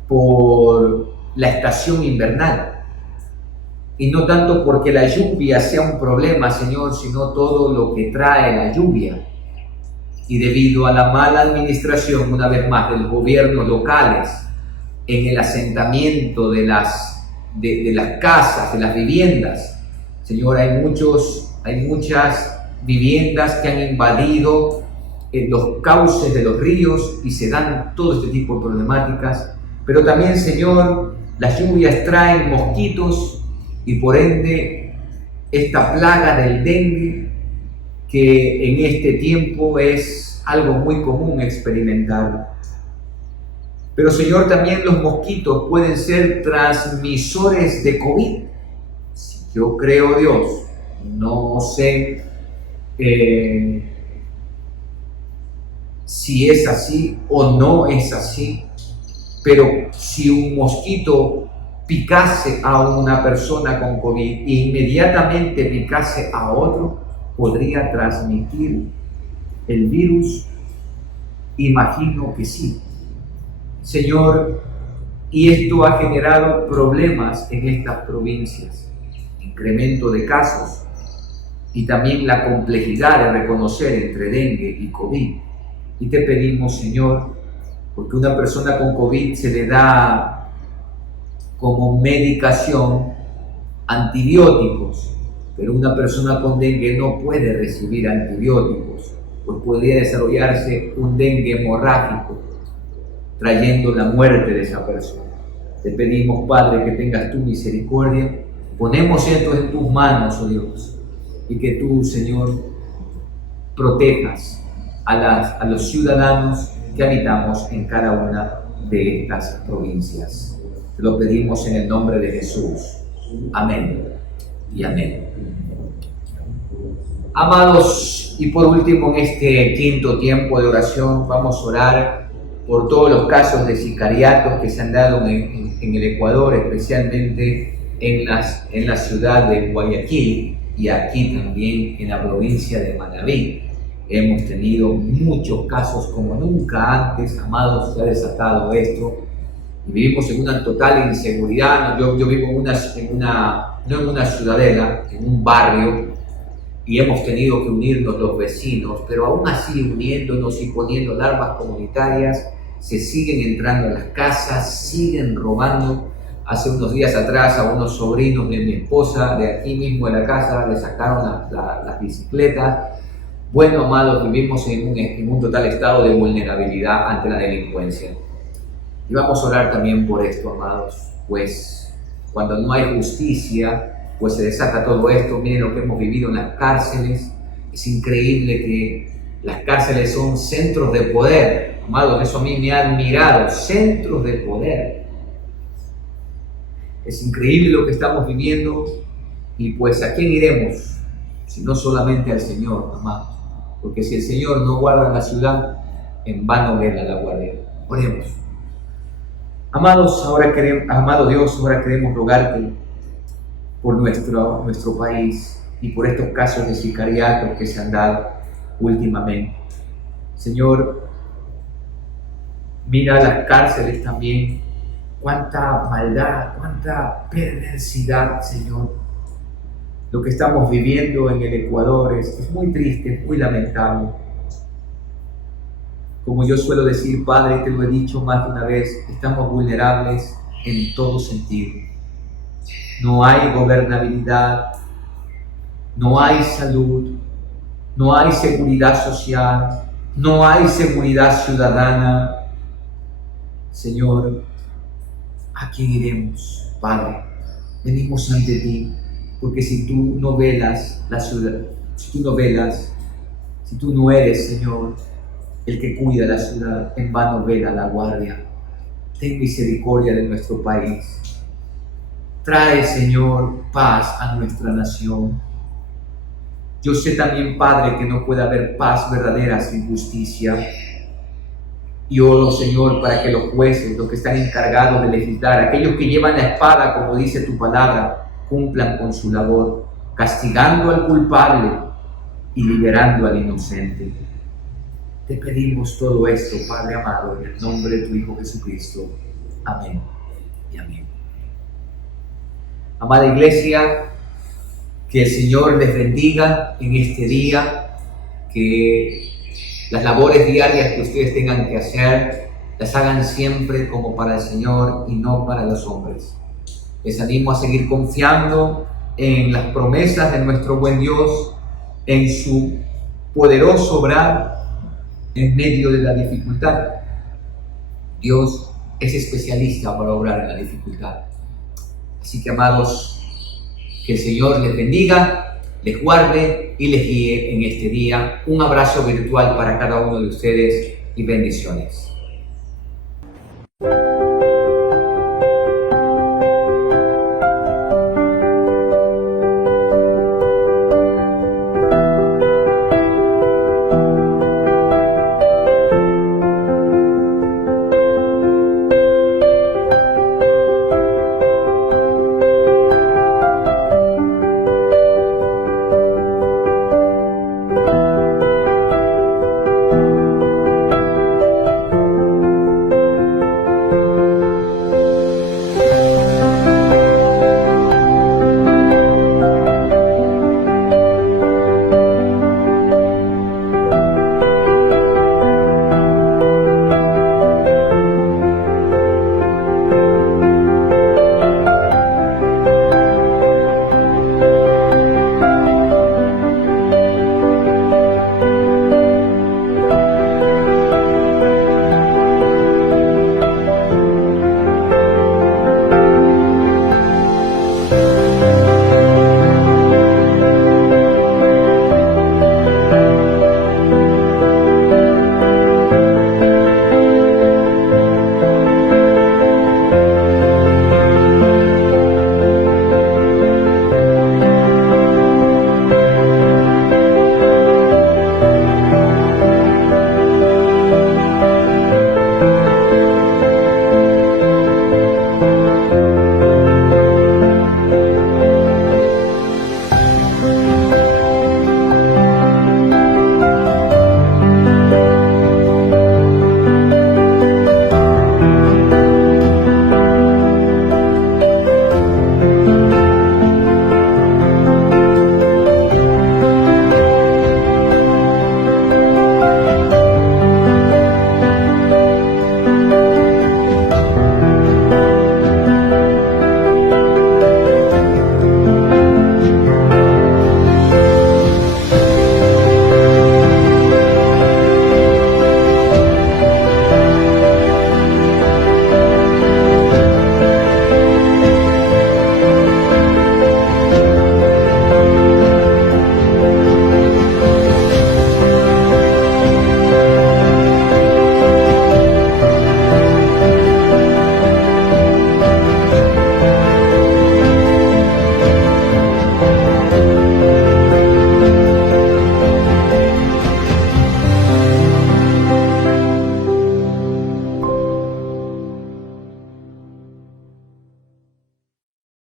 por la estación invernal. Y no tanto porque la lluvia sea un problema, Señor, sino todo lo que trae la lluvia. Y debido a la mala administración, una vez más, de los gobiernos locales en el asentamiento de las casas, de las viviendas, Señor, hay muchas viviendas que han invadido los cauces de los ríos y se dan todo este tipo de problemáticas. Pero también, Señor, las lluvias traen mosquitos y por ende esta plaga del dengue, que en este tiempo es algo muy común experimentar. Pero, Señor, también los mosquitos pueden ser transmisores de COVID. Yo creo, Dios, no sé si es así o no es así, pero si un mosquito picase a una persona con COVID e inmediatamente picase a otro, podría transmitir el virus. Imagino que sí. Señor, y esto ha generado problemas en estas provincias, incremento de casos y también la complejidad de reconocer entre dengue y COVID. Y te pedimos, Señor, porque una persona con COVID se le da como medicación antibióticos, pero una persona con dengue no puede recibir antibióticos, pues podría desarrollarse un dengue hemorrágico, trayendo la muerte de esa persona. Te pedimos, Padre, que tengas tu misericordia. Ponemos esto en tus manos, oh Dios, y que tú, Señor, protejas a los ciudadanos que habitamos en cada una de estas provincias. Te lo pedimos en el nombre de Jesús. Amén y amén. Amados, y por último, en este quinto tiempo de oración, vamos a orar por todos los casos de sicariatos que se han dado en el Ecuador, especialmente en la ciudad de Guayaquil y aquí también en la provincia de Manabí. Hemos tenido muchos casos como nunca antes, amados, se ha desatado esto y vivimos en una total inseguridad. Yo vivo no en una ciudadela, en un barrio, y hemos tenido que unirnos los vecinos, pero aún así uniéndonos y poniendo alarmas comunitarias, se siguen entrando a las casas, siguen robando. Hace unos días atrás a unos sobrinos de mi esposa, de aquí mismo de la casa, le sacaron las bicicletas. Bueno, amados, vivimos en un total estado de vulnerabilidad ante la delincuencia. Y vamos a orar también por esto, amados, pues cuando no hay justicia, pues se desata todo esto. Miren lo que hemos vivido en las cárceles. Es increíble que las cárceles son centros de poder. Amados, eso a mí me ha admirado. Centros de poder. Es increíble lo que estamos viviendo. Y pues, ¿a quién iremos? Si no solamente al Señor, amados. Porque si el Señor no guarda la ciudad, en vano vela la guardia. Oremos. Amados, amado Dios, ahora queremos rogarte por nuestro país y por estos casos de sicariato que se han dado últimamente. Señor, mira las cárceles también, cuánta maldad, cuánta perversidad, Señor. Lo que estamos viviendo en el Ecuador es muy triste, es muy lamentable. Como yo suelo decir, Padre, te lo he dicho más de una vez, estamos vulnerables en todo sentido. No hay gobernabilidad, no hay salud, no hay seguridad social, no hay seguridad ciudadana. Señor, ¿a quién iremos, Padre? Venimos ante ti, porque si tú no velas la ciudad, si tú no eres, Señor, el que cuida la ciudad, en vano vela la guardia. Ten misericordia de nuestro país. Trae, Señor, paz a nuestra nación. Yo sé también, Padre, que no puede haber paz verdadera sin justicia. Y oro, Señor, para que los jueces, los que están encargados de legislar, aquellos que llevan la espada, como dice tu palabra, cumplan con su labor, castigando al culpable y liberando al inocente. Te pedimos todo esto, Padre amado, en el nombre de tu Hijo Jesucristo. Amén y amén. Amada Iglesia, que el Señor les bendiga en este día, que las labores diarias que ustedes tengan que hacer, las hagan siempre como para el Señor y no para los hombres. Les animo a seguir confiando en las promesas de nuestro buen Dios, en su poderoso obrar en medio de la dificultad. Dios es especialista para obrar en la dificultad. Así que, amados, que el Señor les bendiga, les guarde y les guíe en este día. Un abrazo virtual para cada uno de ustedes y bendiciones.